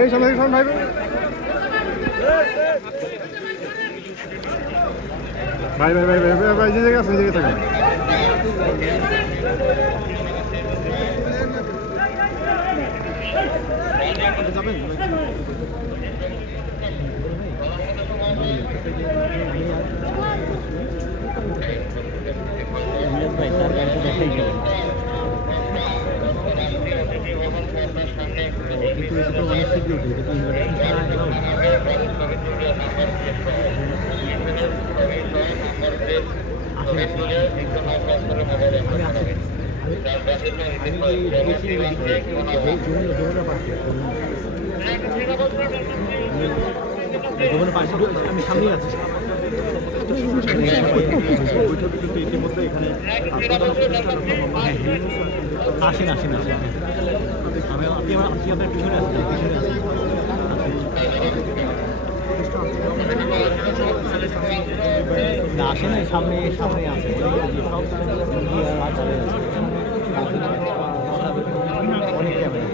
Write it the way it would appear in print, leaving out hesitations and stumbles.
এই সামনে ভাই ভাই ভাই ভাই ভাই ভাই যে জায়গা আছে যে জায়গা থাকেন। ভাই তার গাড়িতে দেখাই গেল কিন্তু এটা তো অনেক সিকিউরিটি, এটা তো ইনভার্টার ছাড়া এলাও না। আমি সামনেই আছি। ইতিমধ্যে এখানে আসেন আসেন আসেন, আপনি আপনার পিছনে আসেন, পিছনে আসেন। না আসে না, সামনে সামনে আছে সব অনেক ক্যামেরা।